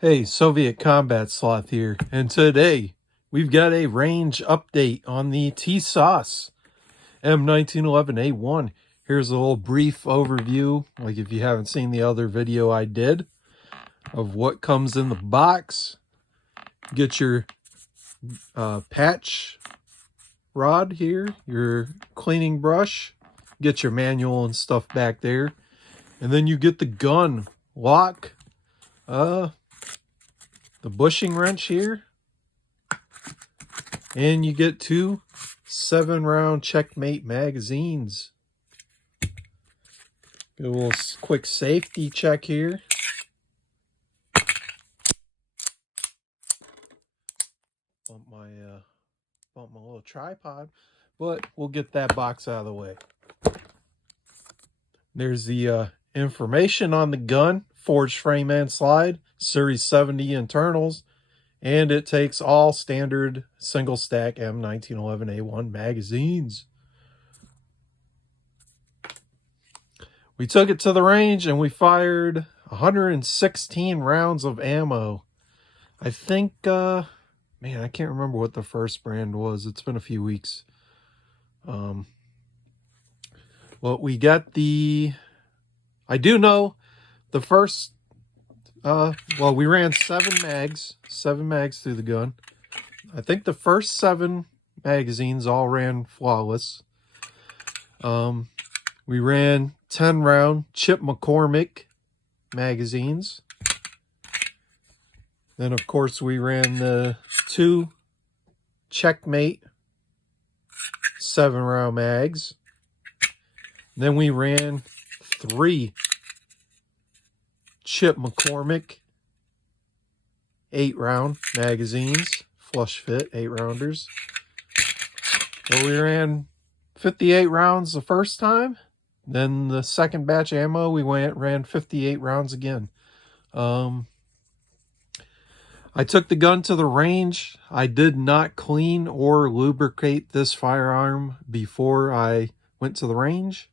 Hey, Soviet Combat Sloth here, and today we've got a range update on the Tisas M1911A1. Here's a little brief overview, like if you haven't seen the other video I did, of what comes in the box. Get your patch rod here, your cleaning brush, get your manual and stuff back there, and then you get the gun lock, the bushing wrench here, and you get two 7-round Checkmate magazines. Get a little quick safety check here. Bump my little tripod, but we'll get that box out of the way. There's the information on the gun, forged frame and slide, Series 70 internals, and it takes all standard single stack M1911A1 magazines. We took it to the range and we fired 116 rounds of ammo. I think, man, I can't remember what the first brand was. It's been a few weeks. Well, we got I do know the first, well, we ran 7 mags through the gun. I think the first 7 magazines all ran flawless. We ran 10-round Chip McCormick magazines. Then, of course, we ran the 2 Checkmate 7-round mags. Then we ran 3 Chip McCormick 8-round magazines, flush fit 8-rounders. So we ran 58 rounds the first time. Then the second batch ammo, we ran 58 rounds again. I took the gun to the range. I did not clean or lubricate this firearm before I went to the range.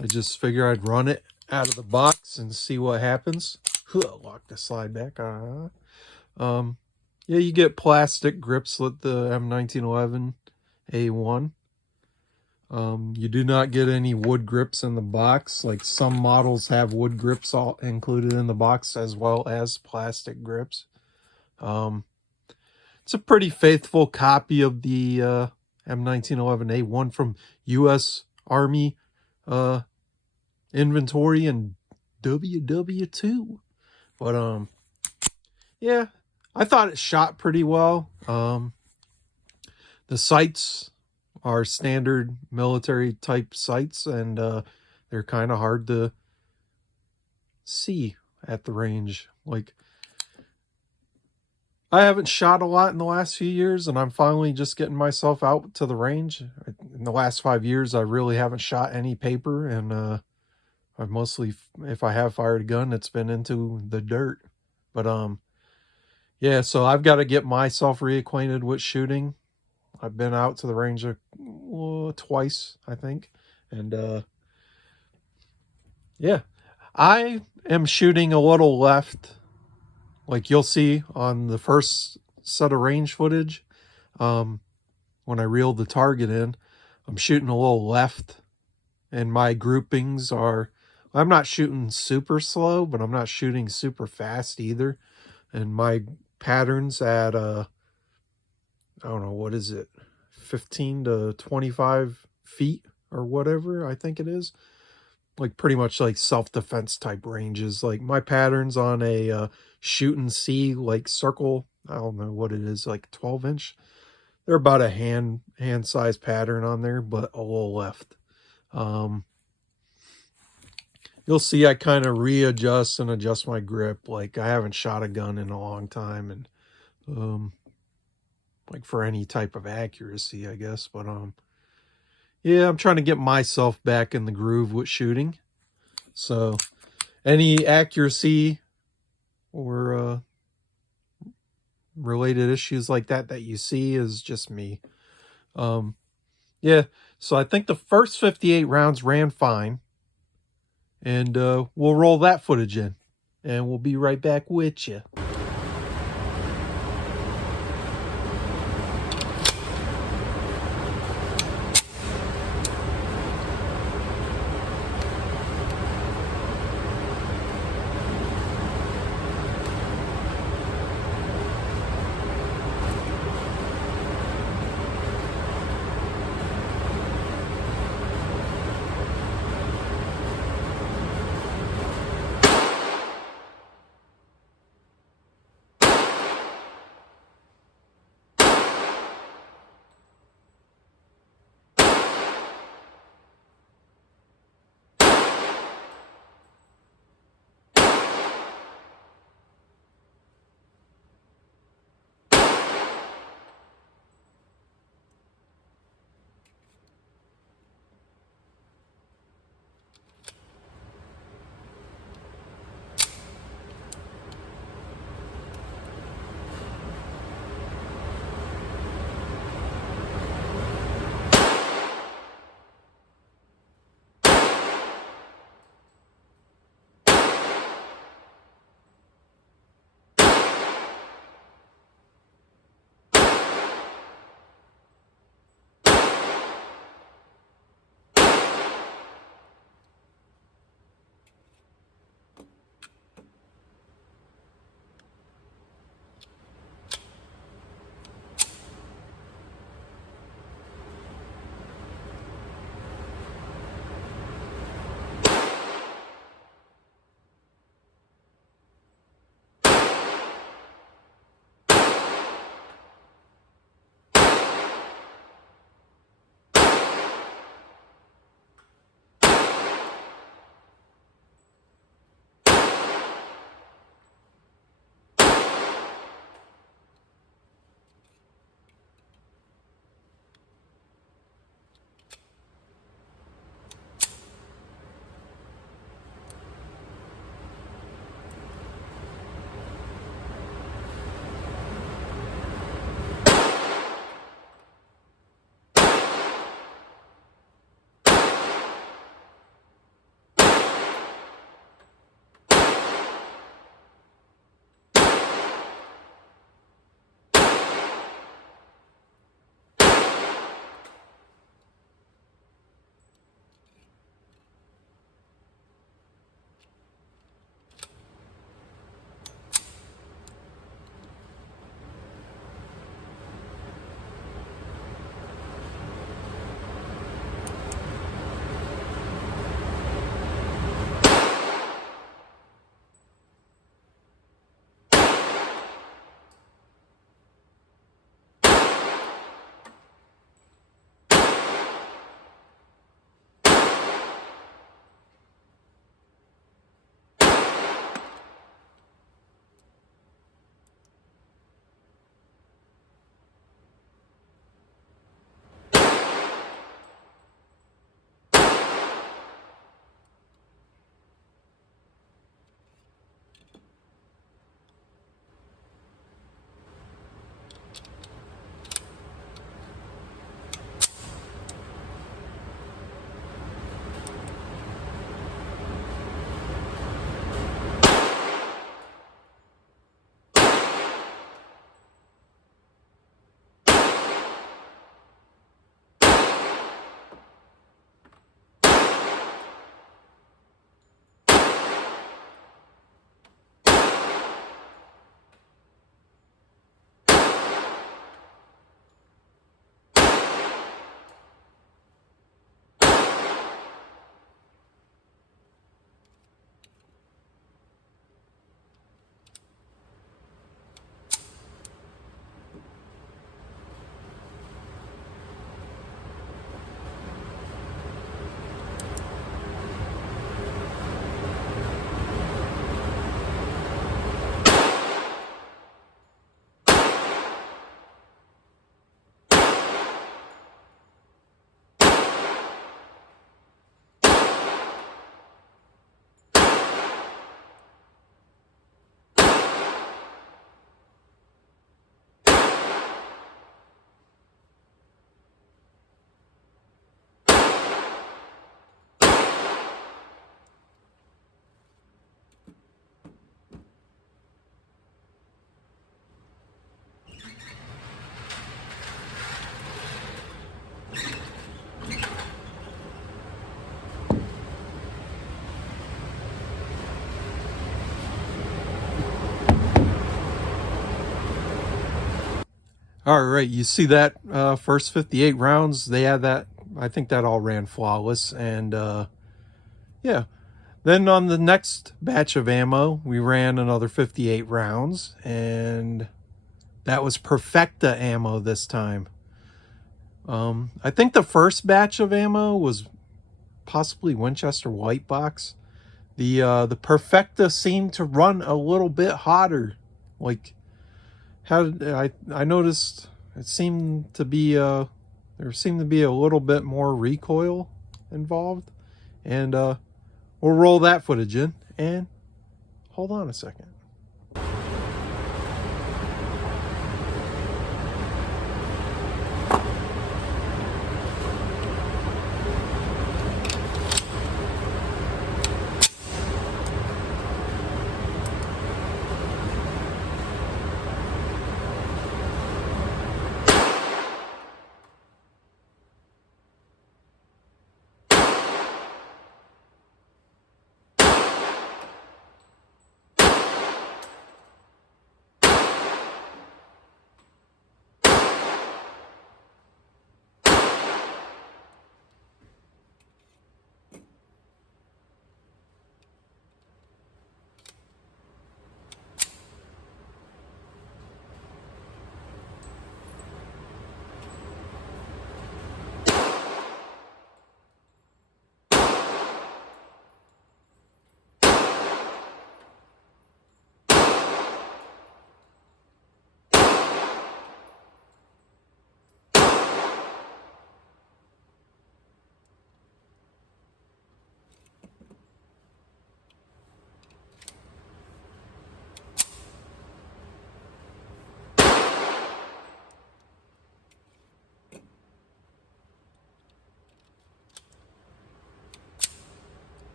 I just figure I'd run it out of the box and see what happens. Lock the slide back. Yeah, you get plastic grips with the M1911A1. You do not get any wood grips in the box. Like some models have wood grips all included in the box as well as plastic grips. It's a pretty faithful copy of the M1911A1 from U.S. Army inventory and WW2. But yeah, I thought it shot pretty well. The sights are standard military type sights, and they're kind of hard to see at the range. Like, I haven't shot a lot in the last few years, and I'm finally just getting myself out to the range. In the last 5 years, I really haven't shot any paper, and I've mostly, if I have fired a gun, it's been into the dirt. But yeah, so I've got to get myself reacquainted with shooting. I've been out to the range twice, I think. And yeah, I am shooting a little left. Like you'll see on the first set of range footage, when I reeled the target in, I'm shooting a little left. And my groupings are, I'm not shooting super slow, but I'm not shooting super fast either. And my patterns at, I don't know, what is it? 15 to 25 feet or whatever, I think it is. Like pretty much like self-defense type ranges. Like my patterns on a shoot and see like circle, I don't know what it is, like 12-inch. They're about a hand size pattern on there, but a little left. You'll see I kind of readjust and adjust my grip. Like I haven't shot a gun in a long time, and like for any type of accuracy, I guess. But yeah, I'm trying to get myself back in the groove with shooting. So any accuracy or related issues like that you see is just me. Yeah, so I think the first 58 rounds ran fine. And we'll roll that footage in. and we'll be right back with you. All right, you see that first 58 rounds, they had that, I think that all ran flawless. And yeah, then on the next batch of ammo, we ran another 58 rounds, and that was perfecta ammo this time. I think the first batch of ammo was possibly Winchester white box. The perfecta seemed to run a little bit hotter. Like, how did I noticed it seemed to be there seemed to be a little bit more recoil involved. And we'll roll that footage in, and hold on a second.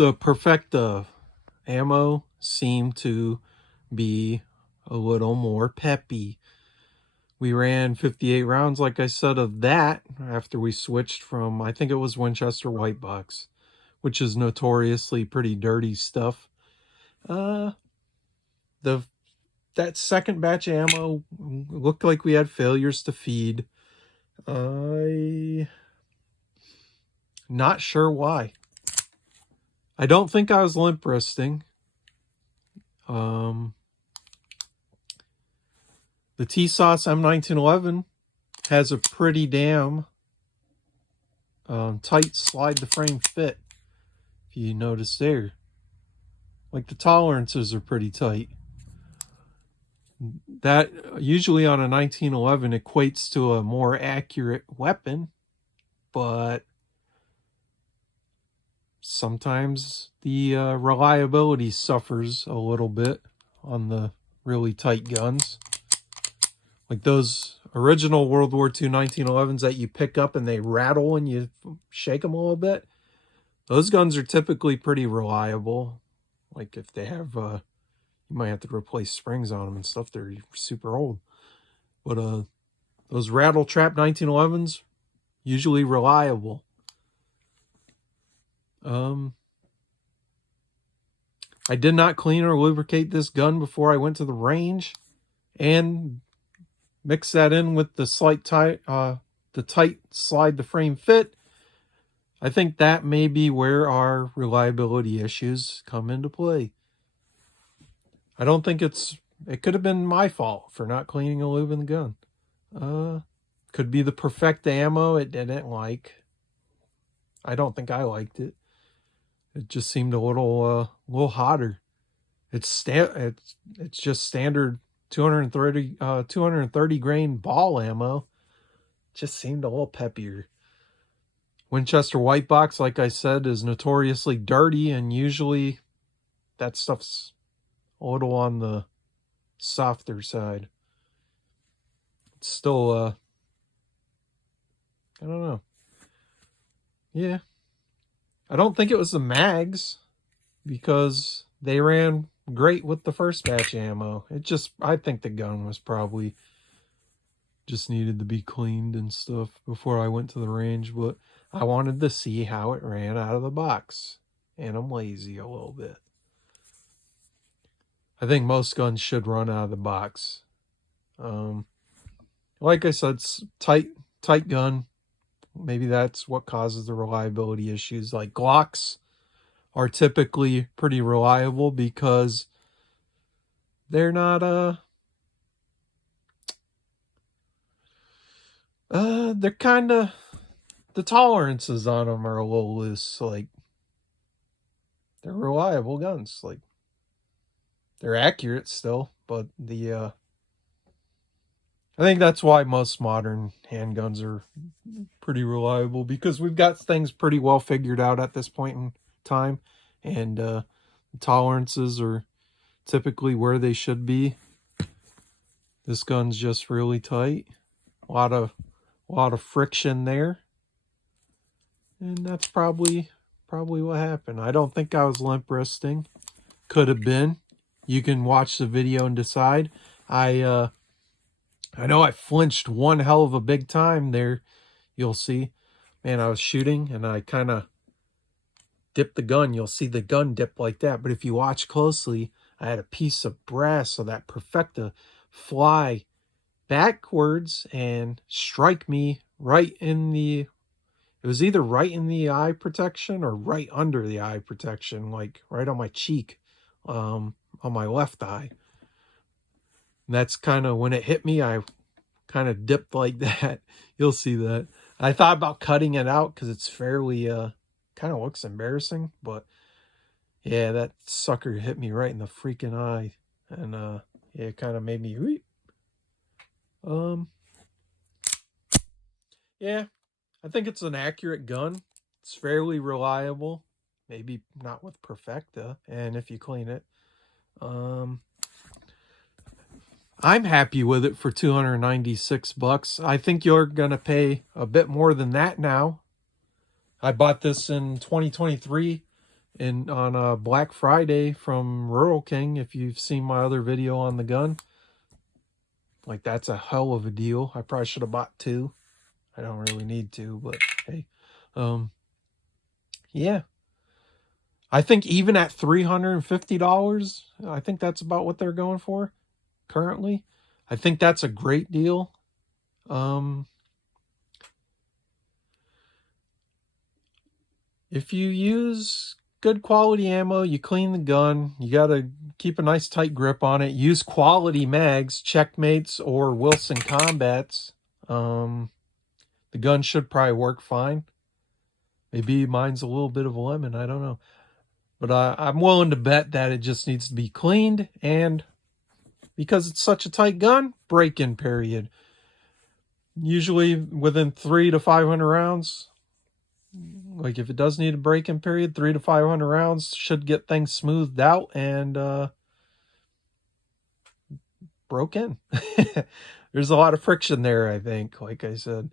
The perfecta ammo seemed to be a little more peppy. We ran 58 rounds, like I said, of that after we switched from, I think it was Winchester White Box, which is notoriously pretty dirty stuff. That second batch of ammo looked like we had failures to feed. Not sure why. I don't think I was limp wristing. The Tisas M1911 has a pretty damn tight slide the frame fit. If you notice there, like the tolerances are pretty tight. That usually on a 1911 equates to a more accurate weapon, but sometimes the reliability suffers a little bit on the really tight guns. Like those original World War II 1911s that you pick up and they rattle and you shake them a little bit. Those guns are typically pretty reliable. Like if they have, you might have to replace springs on them and stuff. They're super old. But those rattle trap 1911s, usually reliable. I did not clean or lubricate this gun before I went to the range, and mix that in with the tight slide the frame fit. I think that may be where our reliability issues come into play. I don't think it could have been my fault for not cleaning or lubing the gun. Could be the perfecta ammo it didn't like. I don't think I liked it. It just seemed a little hotter. It's just standard 230 grain ball ammo. Just seemed a little peppier. Winchester White Box, like I said, is notoriously dirty, and usually that stuff's a little on the softer side. It's still, I don't know. Yeah. I don't think it was the mags, because they ran great with the first batch of ammo. I think the gun was probably just needed to be cleaned and stuff before I went to the range, but I wanted to see how it ran out of the box, and I'm lazy a little bit. I think most guns should run out of the box. Like I said, it's tight gun. Maybe that's what causes the reliability issues. Like Glocks are typically pretty reliable because they're not they're kind of, the tolerances on them are a little loose. Like, they're reliable guns. Like, they're accurate still, but I think that's why most modern handguns are pretty reliable, because we've got things pretty well figured out at this point in time, and the tolerances are typically where they should be. This gun's just really tight. A lot of friction there, and that's probably what happened. I don't think I was limp wristing. Could have been. You can watch the video and decide. I know I flinched one hell of a big time there. You'll see. Man, I was shooting and I kind of dipped the gun. You'll see the gun dip like that. But if you watch closely, I had a piece of brass of that perfecta fly backwards and strike me right in the, it was either right in the eye protection or right under the eye protection, like right on my cheek, on my left eye. And that's kind of, when it hit me, I kind of dipped like that. You'll see that. I thought about cutting it out because it's fairly, kind of looks embarrassing. But yeah, that sucker hit me right in the freaking eye. And yeah, it kind of made me weep. Yeah, I think it's an accurate gun. It's fairly reliable. Maybe not with perfecta, and if you clean it. I'm happy with it for $296. I think you're gonna pay a bit more than that now. I bought this in 2023 And on Black Friday from Rural King, if you've seen my other video on the gun, like that's a hell of a deal. I probably should have bought 2. I don't really need to, but hey. Yeah. I think even at $350, I think that's about what they're going for currently. I think that's a great deal. If you use good quality ammo, you clean the gun, you got to keep a nice tight grip on it. Use quality mags, Checkmates or Wilson Combats. The gun should probably work fine. Maybe mine's a little bit of a lemon, I don't know. But I'm willing to bet that it just needs to be cleaned, and because it's such a tight gun, break-in period. Usually within 300 to 500 rounds. Like if it does need a break-in period, 300 to 500 rounds should get things smoothed out and broke in. There's a lot of friction there, I think, like I said.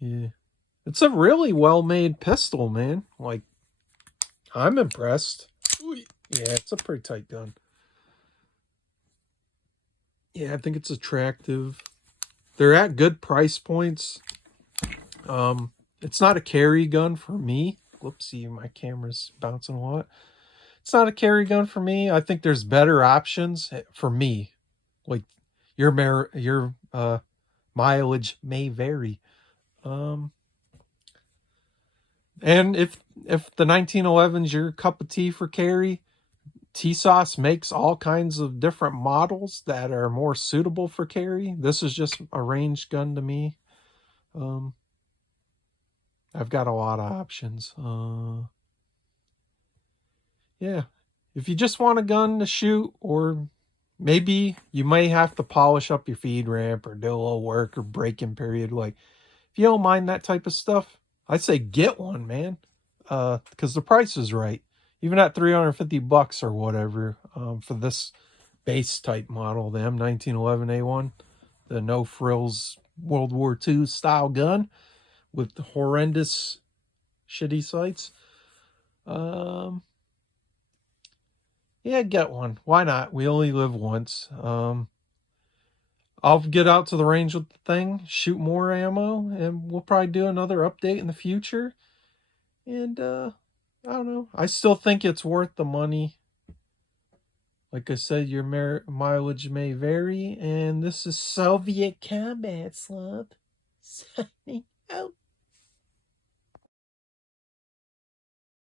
Yeah. It's a really well-made pistol, man. Like, I'm impressed. Yeah, it's a pretty tight gun. Yeah, I think it's attractive. They're at good price points. It's not a carry gun for me. Whoopsie, my camera's bouncing a lot. It's not a carry gun for me. I think there's better options for me. Like your mileage may vary. And if the 1911's your cup of tea for carry, Tisas makes all kinds of different models that are more suitable for carry. This is just a ranged gun to me. I've got a lot of options. Yeah. If you just want a gun to shoot, or maybe you may have to polish up your feed ramp or do a little work or break-in period. Like, if you don't mind that type of stuff, I'd say get one, man. Because the price is right. Even at $350 or whatever, for this base type model, the M1911A1, the no frills World War II style gun with the horrendous shitty sights. Yeah, get one. Why not? We only live once. I'll get out to the range with the thing, shoot more ammo, and we'll probably do another update in the future. And I don't know. I still think it's worth the money. Like I said, your mileage may vary, and this is Soviet Combat Slub signing out.